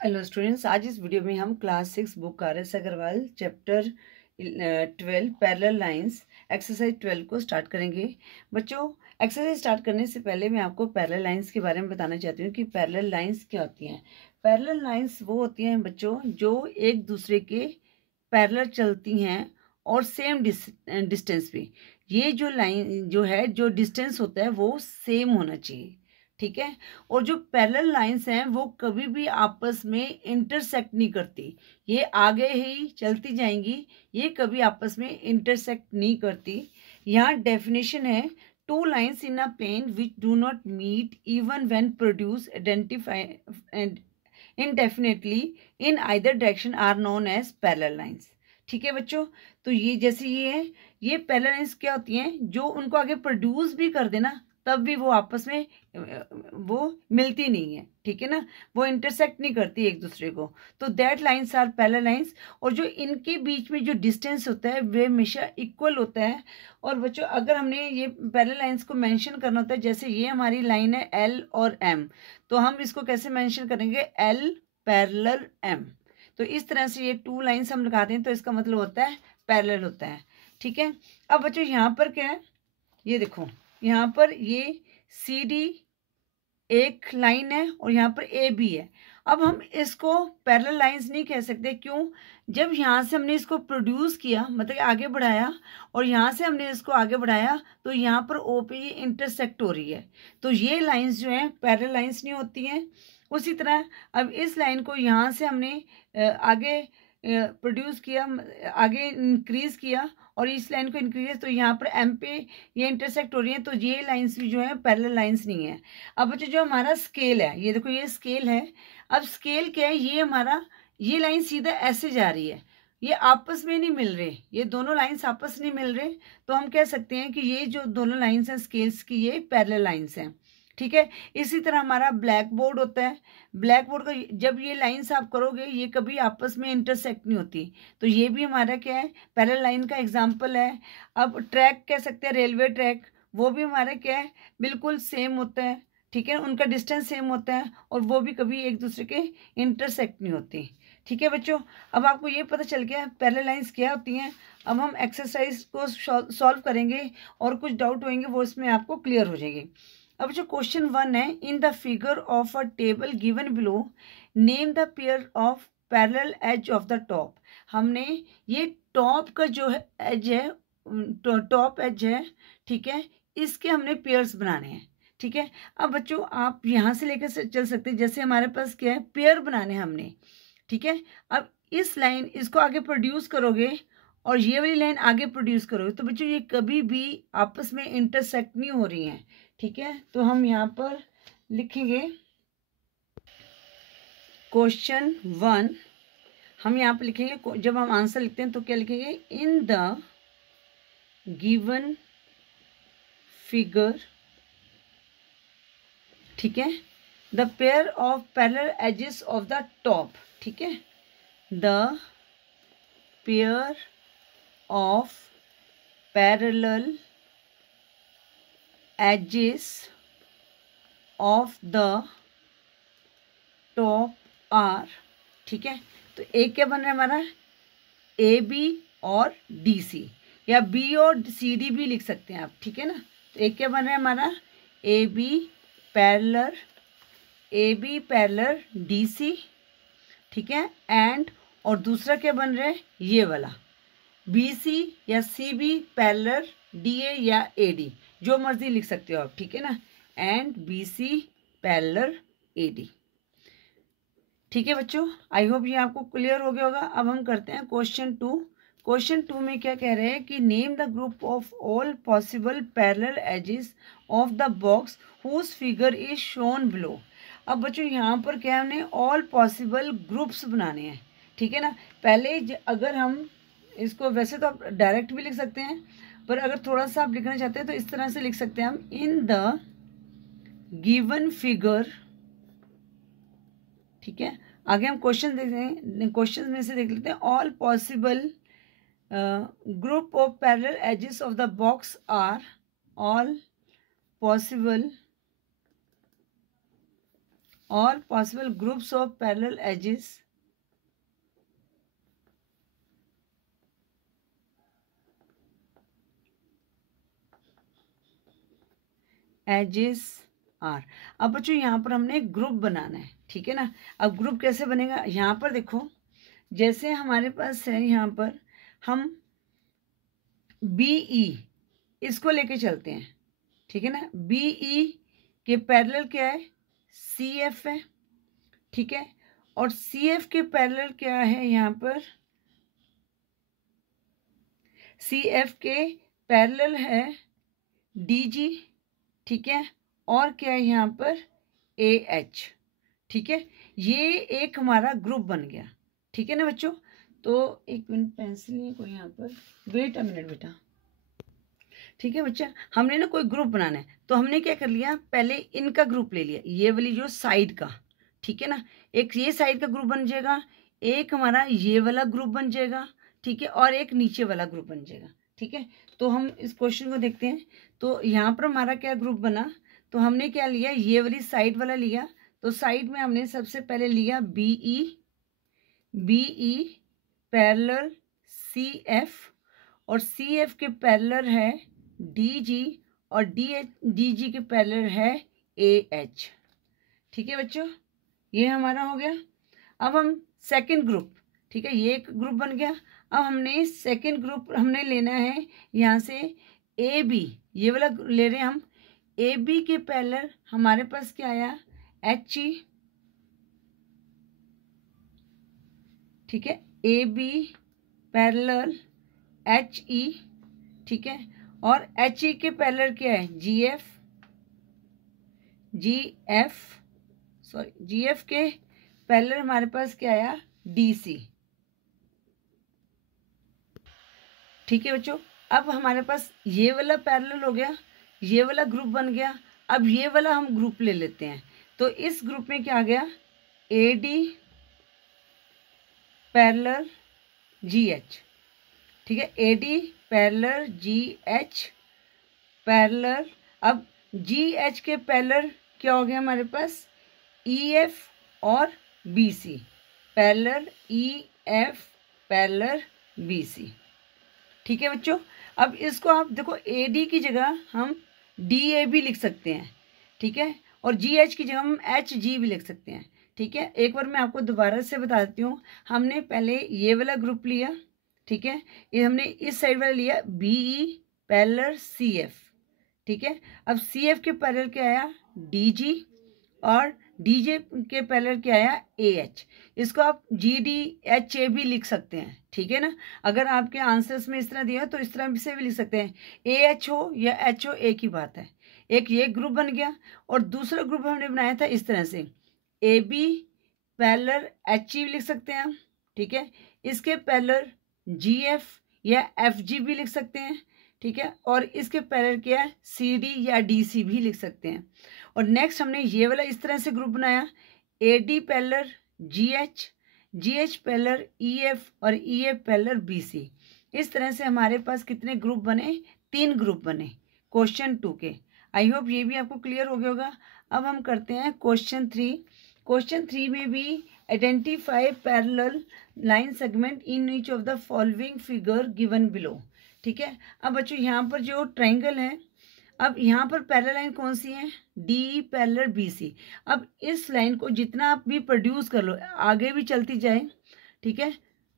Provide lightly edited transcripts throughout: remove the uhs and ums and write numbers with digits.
Hello students, आज इस video में हम class 6 book R S Agarwal chapter 12 parallel lines exercise 12 को स्टार्ट करेंगे। बच्चों, एक्सरसाइज स्टार्ट करने से पहले मैं आपको पैरेलल लाइंस के बारे में बताना चाहती हूँ कि पैरेलल लाइंस क्या होती हैं। पैरेलल लाइंस वो होती हैं बच्चों जो एक दूसरे के पैरेलल चलती हैं और सेम डिस्टेंस पे। ये जो लाइन जो है, जो डिस्टेंस होता है वो सेम होना चाहिए, ठीक है। और जो पैरेलल लाइंस हैं वो कभी भी आपस में इंटरसेक्ट नहीं करती, ये आगे ही चलती जाएंगी, ये कभी आपस में इंटरसेक्ट नहीं करती। यहाँ डेफिनेशन है, two lines in a plane which do not meet even when produce identify indefinitely in either direction are known as parallel lines। ठीक है बच्चों, तो ये जैसे ये है, ये पैरेलल लाइंस क्या होती हैं, जो उनको आगे प्रोड्यूस भी कर देना तब भी वो आपस में वो मिलती नहीं है, ठीक है ना, वो इंटरसेक्ट नहीं करती एक दूसरे को, तो that lines are parallel lines. और जो इनके बीच में जो डिस्टेंस होता है वे हमेशा इक्वल होता है। और बच्चों, अगर हमने ये पैरेलल लाइंस को मेंशन करना होता है, जैसे ये हमारी लाइन है एल और एम, तो हम इसको कैसे मेंशन करेंगे, एल पैरेलल एम। तो इस तरह से ये टू लाइंस हम लगाते हैं तो इसका मतलब होता है पैरेलल होता है, ठीक है। अब बच्चों यहाँ पर क्या है, ये देखो, यहाँ पर ये सी डी एक लाइन है और यहाँ पर ए बी है। अब हम इसको पैरेलल लाइंस नहीं कह सकते, क्यों? जब यहाँ से हमने इसको प्रोड्यूस किया, मतलब आगे बढ़ाया, और यहाँ से हमने इसको आगे बढ़ाया, तो यहाँ पर ओ पे ये इंटरसेक्ट हो रही है, तो ये लाइंस जो हैं पैरेलल लाइंस नहीं होती हैं। उसी तरह अब इस लाइन को यहाँ से हमने आगे प्रोड्यूस किया, आगे इंक्रीज किया, और इस लाइन को इंक्रीज, तो यहाँ पर एम पे ये इंटरसेक्ट हो रही है, तो ये लाइंस भी जो है पैरेलल लाइंस नहीं है। अब बच्चों, जो हमारा स्केल है, ये देखो ये स्केल है। अब स्केल क्या है, ये हमारा, ये लाइन सीधा ऐसे जा रही है, ये आपस में नहीं मिल रहे, ये दोनों लाइंस आपस नहीं मिल रहे, तो हम कह सकते हैं कि ये जो दोनों लाइंस हैं स्केल्स की, ये पैरेलल लाइंस हैं, ठीक है। इसी तरह हमारा ब्लैक बोर्ड होता है, ब्लैक बोर्ड का जब ये लाइंस आप करोगे ये कभी आपस में इंटरसेक्ट नहीं होती, तो ये भी हमारा क्या है, पैरेलल लाइन का एग्जांपल है। अब ट्रैक कह सकते हैं, रेलवे ट्रैक, वो भी हमारा क्या है, बिल्कुल सेम होता है, ठीक है, उनका डिस्टेंस सेम होता है और वो भी कभी एक दूसरे के इंटरसेक्ट नहीं होती, ठीक है बच्चों। अब आपको ये पता चल गया पैरेलल लाइंस क्या होती हैं। अब हम एक्सरसाइज को सॉल्व करेंगे और कुछ डाउट होंगे वो इसमें आपको क्लियर हो जाएंगे। अब जो क्वेश्चन 1 है, in the figure of a table given below name the pair of parallel edge of the top. हमने ये टॉप का जो है एज है, टॉप एज है, ठीक है, इसके हमने पेयर्स बनाने हैं, ठीक है। अब बच्चों, आप यहाँ से लेकर चल सकते हैं, जैसे हमारे पास क्या है, पेयर बनाने हैं हमने, ठीक है। अब इस लाइन, इसको आगे प्रोड्यूस करोगे और ये वाली लाइन आगे प्रोड्यूस करोगे, तो बच्चों ये कभी भी आपस में इंटरसेक्ट नहीं हो रही हैं, ठीक है। तो हम यहाँ पर लिखेंगे क्वेश्चन 1, हम यहाँ पर लिखेंगे, जब हम आंसर लिखते हैं तो क्या लिखेंगे, इन द गिवन फिगर, ठीक है, the pair of parallel edges of the top, ठीक है, the pair of parallel edges of the top are, ठीक है। तो एक क्या बन रहा है हमारा, ए बी और डी सी, या बी और सी डी भी लिख सकते हैं आप, ठीक है ना। तो एक क्या बन रहा है हमारा, A B parallel D C, ठीक है, एंड, और दूसरा क्या बन रहा है, ये वाला बी सी या C B parallel D A या ए डी, जो मर्जी लिख सकते हो आप, ठीक है ना, and B C parallel A D, ठीक है बच्चों। आई होप ये आपको क्लियर हो गया होगा। अब हम करते हैं क्वेश्चन 2। क्वेश्चन 2 में क्या कह रहे हैं कि name the group of all possible parallel edges of the box whose figure is shown below. अब बच्चों, यहाँ पर क्या है, हमने ऑल पॉसिबल ग्रुप्स बनाने हैं, ठीक है ना। पहले अगर हम इसको, वैसे तो आप डायरेक्ट भी लिख सकते हैं, पर अगर थोड़ा सा आप लिखना चाहते हैं तो इस तरह से लिख सकते हैं हम, इन द गिवन फिगर, ठीक है। आगे हम क्वेश्चन देख रहे हैं, क्वेश्चन में से देख लेते हैं, all possible group of parallel edges of the box are, all possible और possible groups of parallel edges are. अब बच्चों यहाँ पर हमने एक ग्रुप बनाना है, ठीक है ना। अब ग्रुप कैसे बनेगा, यहाँ पर देखो, जैसे हमारे पास है यहाँ पर हम BE इसको लेके चलते हैं, ठीक है ना। BE के पैरेलल क्या है, CF है, ठीक है। और CF के पैरेलल क्या है, यहाँ पर CF के पैरेलल है DG, ठीक है। और क्या है यहाँ पर AH, ठीक है। ये एक हमारा ग्रुप बन गया, ठीक है ना बच्चों। तो एक मिनट, पेंसिल है कोई यहाँ पर, वेट अ मिनट बेटा, ठीक है बच्चा। हमने ना कोई ग्रुप बनाना है, तो हमने क्या कर लिया, पहले इनका ग्रुप ले लिया, ये वाली जो साइड का, ठीक है ना। एक ये साइड का ग्रुप बन जाएगा, एक हमारा ये वाला ग्रुप बन जाएगा, ठीक है, और एक नीचे वाला ग्रुप बन जाएगा, ठीक है। तो हम इस क्वेश्चन को देखते हैं। तो यहाँ पर हमारा क्या ग्रुप बना, तो हमने क्या लिया, ये वाली साइड वाला लिया। तो साइड में हमने सबसे पहले लिया BE पैरेलल CF, और CF के पैरेलल है DG, और DG के पैरेलल है AH, ठीक है बच्चों। ये हमारा हो गया। अब हम सेकंड ग्रुप, ठीक है, ये एक ग्रुप बन गया। अब हमने सेकंड ग्रुप हमने लेना है यहाँ से AB, ये वाला ले रहे हैं हम। AB के पैरेलल हमारे पास क्या आया, HE, ठीक है। AB पैरेलल HE, ठीक है। और HE के पैरेलल क्या है, GF के पैरेलल हमारे पास क्या आया, DC, ठीक है बच्चों। अब हमारे पास ये वाला पैरेलल हो गया, ये वाला ग्रुप बन गया। अब ये वाला हम ग्रुप ले लेते हैं। तो इस ग्रुप में क्या आ गया, AD पैरेलल GH, ठीक है। AD पैरेलल GH पैरेलल, अब GH के पैरेलल क्या हो गया हमारे पास, EF और BC parallel, EF parallel BC, ठीक है बच्चों। अब इसको आप देखो, AD की जगह हम DA भी लिख सकते हैं, ठीक है। और GH की जगह हम HG भी लिख सकते हैं, ठीक है। एक बार मैं आपको दोबारा से बता देती हूँ। हमने पहले ये वाला ग्रुप लिया, ठीक है। ये हमने इस साइड वाला लिया BE पैरेलल CF, ठीक है। अब CF के पैरेलल क्या आया, DG, और DJ के पैरेलल क्या आया, AH। इसको आप GDHA भी लिख सकते हैं, ठीक है ना। अगर आपके आंसर्स में इस तरह दिया तो इस तरह से भी लिख सकते हैं। AH हो या HO एक ही बात है। एक ये ग्रुप बन गया, और दूसरा ग्रुप हमने बनाया था इस तरह से, AB पैरेलल HE भी लिख सकते हैं हम, ठीक है। इसके पैरेलल GF या FG भी लिख सकते हैं, ठीक है। और इसके पैरेलल क्या है, CD या DC भी लिख सकते हैं। और नेक्स्ट हमने ये वाला इस तरह से ग्रुप बनाया, AD parallel GH, GH parallel EF, और EF पैरेलल BC। इस तरह से हमारे पास कितने ग्रुप बने, 3 ग्रुप बने क्वेश्चन 2 के। आई होप ये भी आपको क्लियर हो गया होगा। अब हम करते हैं क्वेश्चन 3। क्वेश्चन 3 में भी identify parallel line segment in each of the following figure given below, ठीक है। अब बच्चों यहाँ पर जो ट्रायंगल है, अब यहाँ पर पैरेलल लाइन कौन सी है, DE पैरेलल BC। अब इस लाइन को जितना आप भी प्रोड्यूस कर लो, आगे भी चलती जाए, ठीक है,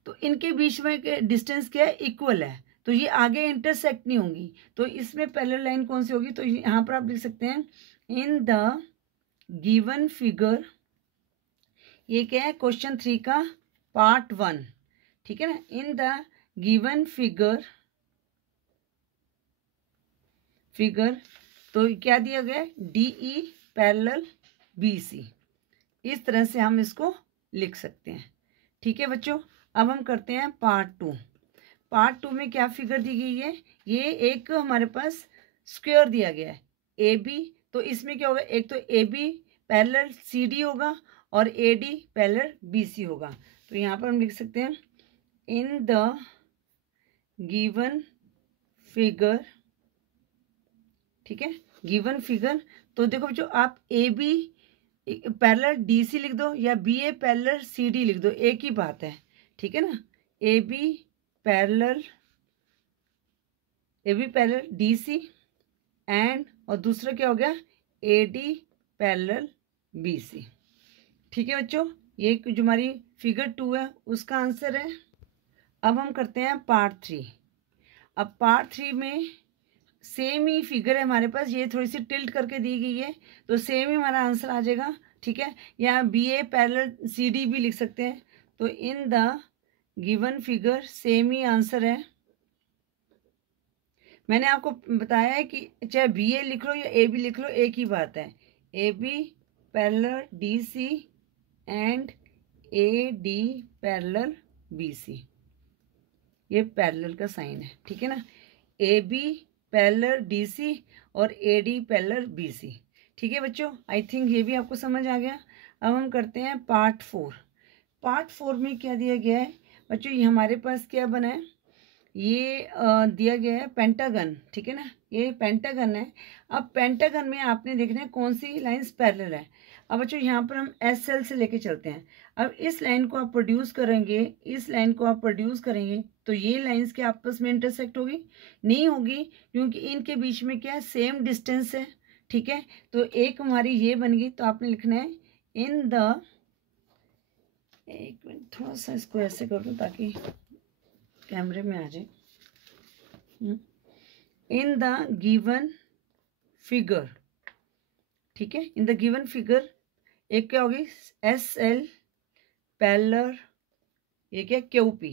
तो इनके बीच में डिस्टेंस क्या है, इक्वल है, तो ये आगे इंटरसेक्ट नहीं होंगी। तो इसमें पैरेलल लाइन कौन सी होगी, तो यहाँ पर आप लिख सकते हैं, इन द गिवन फिगर, ये क्या है, क्वेश्चन 3 का पार्ट 1, ठीक है ना। इन द गिवन फिगर तो क्या दिया गया, DE पैरेलल BC। इस तरह से हम इसको लिख सकते हैं, ठीक है बच्चों। अब हम करते हैं पार्ट 2। पार्ट 2 में क्या फिगर दी गई है, ये एक हमारे पास स्क्वायर दिया गया है AB। तो इसमें क्या होगा, एक तो AB पैरेलल CD होगा, और AD पैरेलल BC होगा। तो यहाँ पर हम लिख सकते हैं, इन द गिवन फिगर, ठीक है, गिवन फिगर। तो देखो बच्चों, आप AB पैरेलल डी सी लिख दो या B A parallel C D लिख दो, एक ही बात है, ठीक है ना। A B parallel D C and, और दूसरा क्या हो गया, A D parallel B C. ठीक है बच्चों, ये जो हमारी फिगर 2 है उसका आंसर है। अब हम करते हैं पार्ट 3। अब पार्ट 3 में सेम ही फिगर है हमारे पास, ये थोड़ी सी टिल्ट करके दी गई है तो सेम ही हमारा आंसर आ जाएगा, ठीक है। यहाँ B A parallel C D भी लिख सकते हैं, तो in the given figure same he answer है। मैंने आपको बताया है कि चाहे बी ए लिख लो या ए बी लिख लो, एक ही बात है। A B parallel D C and A D parallel B C, ये पैरेलल का साइन है, ठीक है ना। A B parallel D C और A D parallel B C. ठीक है बच्चों, आई थिंक ये भी आपको समझ आ गया। अब हम करते हैं पार्ट 4। पार्ट 4 में क्या दिया गया है बच्चों, ये हमारे पास क्या बना है, ये दिया गया है पेंटागन, ठीक है ना, ये पेंटागन है। अब पेंटागन में आपने देखना है कौन सी लाइंस पैरेलल है। अब बच्चों यहाँ पर हम एस एल से लेके चलते हैं। अब इस लाइन को आप प्रोड्यूस करेंगे, इस लाइन को आप प्रोड्यूस करेंगे तो ये लाइंस के आपस में इंटरसेक्ट होगी, नहीं होगी, क्योंकि इनके बीच में क्या है, सेम डिस्टेंस है, ठीक है। तो एक हमारी ये बन गई, तो आपने लिखना है इन द, एक मिनट थोड़ा सा इसको ऐसे कर दूँ ताकि कैमरे में आ जाए। इन द गिवन फिगर, ठीक है, इन द गिवन फिगर एक क्या होगी, एस एल पैरेलल, ये क्या क्यू पी,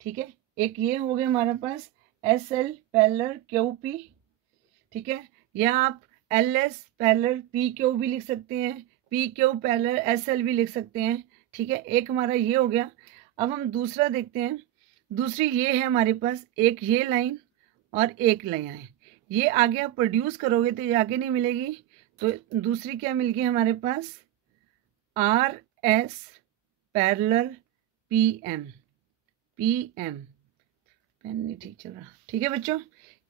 ठीक है। एक ये हो गया हमारे पास S L parallel Q P, ठीक है। या आप L S parallel P Q भी लिख सकते हैं, P Q parallel S L भी लिख सकते हैं, ठीक है। एक हमारा ये हो गया। अब हम दूसरा देखते हैं। दूसरी ये है हमारे पास, एक ये लाइन और एक लाइन है, ये आगे आप प्रोड्यूस करोगे तो ये आगे नहीं मिलेगी, तो दूसरी क्या मिल गई हमारे पास, R S parallel P M, pen नहीं ठीक चल रहा, ठीक है बच्चों।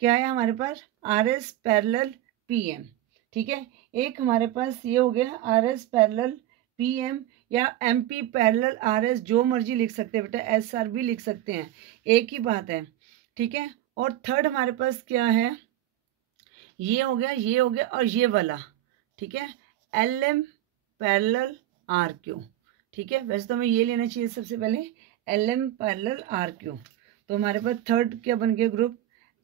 क्या है हमारे पास, R S parallel P M, ठीक है। एक हमारे पास ये हो गया R S parallel P M, या M P parallel R S, जो मर्जी लिख सकते हैं बेटा, एस आर भी लिख सकते हैं, एक ही बात है, ठीक है। और थर्ड हमारे पास क्या है, ये हो गया, ये हो गया, और ये वाला, ठीक है, L M parallel R Q, ठीक है। वैसे तो हमें ये लेना चाहिए सबसे पहले, L M parallel R Q. तो हमारे पास थर्ड क्या बन गया ग्रुप,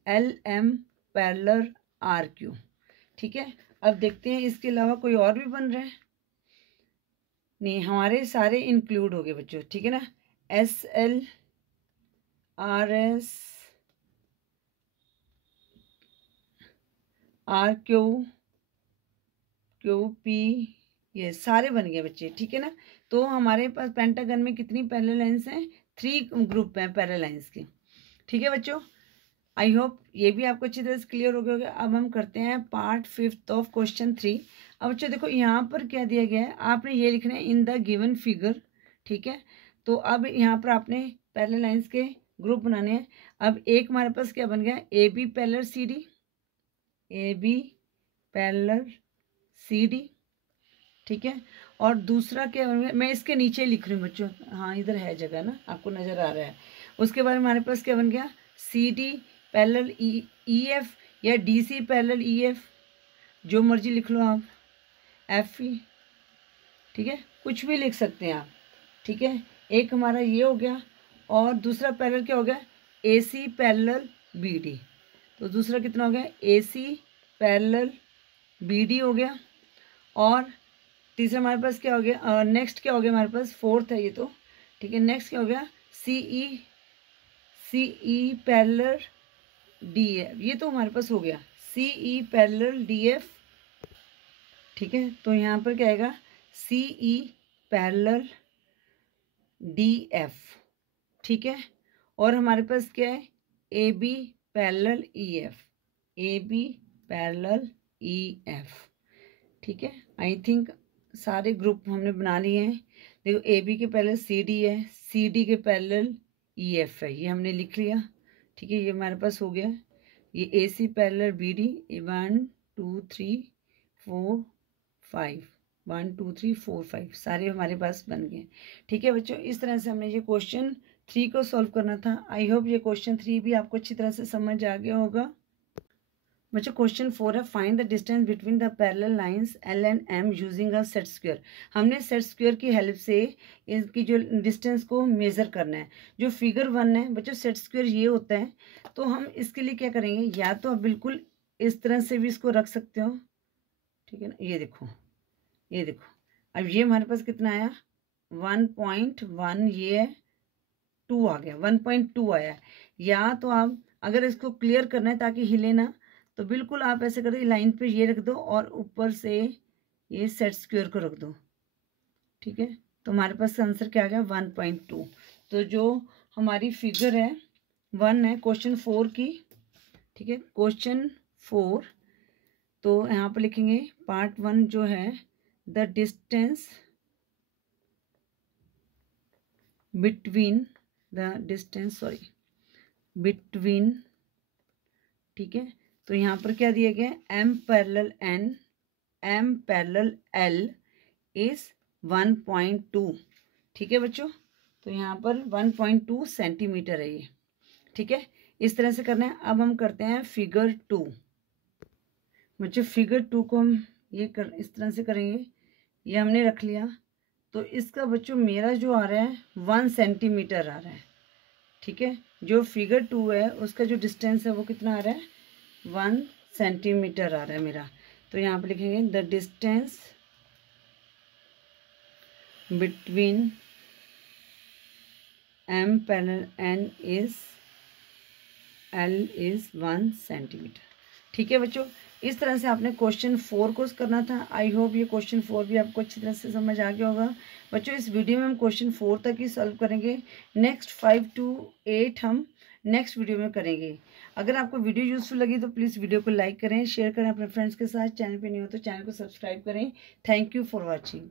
L M parallel R Q, ठीक है। अब देखते हैं इसके अलावा कोई और भी बन रहा है, नहीं, हमारे सारे इंक्लूड हो गए बच्चों, ठीक है ना। S L R S R Q Q P, ये सारे बन गए बच्चे, ठीक है ना। तो हमारे पास पेंटागन में कितनी पैरेलल लाइंस हैं, 3 ग्रुप हैं पैरेलल लाइंस के, ठीक है बच्चों। आई होप ये भी आपको अच्छी तरह से क्लियर हो गया होगा। अब हम करते हैं पार्ट 5 ऑफ क्वेश्चन 3। अब बच्चों देखो यहाँ पर क्या दिया गया है, आपने ये लिखना है इन द गिवन फिगर, ठीक है। तो अब यहाँ पर आपने पैरेलल लाइंस के ग्रुप बनाने हैं। अब एक हमारे पास क्या बन गया, A B parallel C D, A B parallel C D, ठीक है। और दूसरा क्या बन गया, मैं इसके नीचे लिख रही हूँ बच्चों, हाँ इधर है जगह ना, आपको नज़र आ रहा है। उसके बाद हमारे पास क्या बन गया, C D parallel E F, या D C parallel E F, जो मर्जी लिख लो आप, एफ ई, ठीक है, कुछ भी लिख सकते हैं आप, ठीक है। एक हमारा ये हो गया, और दूसरा पैरेलल क्या हो गया, ए सी पैरेलल बी डी। तो दूसरा कितना हो गया, ए सी पैरेलल बी डी हो गया। और तीसरा हमारे पास क्या हो गया, नेक्स्ट क्या हो गया हमारे पास, फोर्थ है ये तो, ठीक है। नेक्स्ट क्या हो गया, C E parallel D F, ये तो हमारे पास हो गया, C E parallel D F, ठीक है। तो यहाँ पर क्या आएगा, C E parallel D F, ठीक है। और हमारे पास क्या है, A B parallel E F, A B parallel E F, ठीक है। आई थिंक सारे ग्रुप हमने बना लिए हैं। देखो ए बी के पैरेलल सी डी है, सी डी के पैरेलल ई एफ है, ये हमने लिख लिया, ठीक है। ये हमारे पास हो गया, ये ए सी पैरेलल बी डी, 1 2 3 4 5, 1 2 3 4 5 सारे हमारे पास बन गए। ठीक है बच्चों, इस तरह से हमने ये क्वेश्चन 3 को सॉल्व करना था। आई होप ये क्वेश्चन 3 भी आपको अच्छी तरह से समझ आ गया होगा। बच्चों क्वेश्चन 4 है, find the distance between the parallel lines L and am using a set square. हमने सेट स्क्वायर की हेल्प से इनकी जो डिस्टेंस को मेज़र करना है। जो फिगर 1 है बच्चों, सेट स्क्वायर ये होता है, तो हम इसके लिए क्या करेंगे, या तो आप बिल्कुल इस तरह से भी इसको रख सकते हो। ठीक है ना, ये देखो, ये देखो, अब ये हमारे पास कितना आया 1.1, ये 2 आ गया, 1.2 आया। या तो आप अगर इसको क्लियर करना है ताकि हिले ना, तो बिल्कुल आप ऐसे करो, लाइन पे ये रख दो और ऊपर से ये सेट स्क्वायर को रख दो। ठीक है, तो हमारे पास आंसर क्या आ गया 1.2। तो जो हमारी फिगर है 1 है क्वेश्चन 4 की। ठीक है, क्वेश्चन 4, तो यहाँ पर लिखेंगे पार्ट 1 जो है, द डिस्टेंस बिटवीन बिटवीन। ठीक है, तो यहाँ पर क्या दिया गया, M parallel N, M parallel L is 1.2। ठीक है बच्चों, तो यहाँ पर 1.2 सेंटीमीटर है ये। ठीक है, इस तरह से करना है। अब हम करते हैं फिगर 2। बच्चों फिगर 2 को हम इस तरह से करेंगे, ये हमने रख लिया। तो इसका बच्चों मेरा जो आ रहा है 1 सेंटीमीटर आ रहा है। ठीक है, जो फिगर 2 है उसका जो डिस्टेंस है वो कितना आ रहा है 1 सेंटीमीटर आ रहा है मेरा। तो यहाँ पे लिखेंगे the distance between M parallel N is L is 1 centimetre. ठीक है बच्चों, इस तरह से आपने क्वेश्चन 4 को करना था। आई होप ये क्वेश्चन 4 भी आपको अच्छी तरह से समझ आ गया होगा। बच्चों इस वीडियो में हम क्वेश्चन 4 तक ही सॉल्व करेंगे, नेक्स्ट 5 to 8 हम नेक्स्ट वीडियो में करेंगे। अगर आपको वीडियो यूजफुल लगी तो प्लीज़ वीडियो को लाइक करें, शेयर करें अपने फ्रेंड्स के साथ। चैनल पे नहीं हो तो चैनल को सब्सक्राइब करें। Thank you for watching.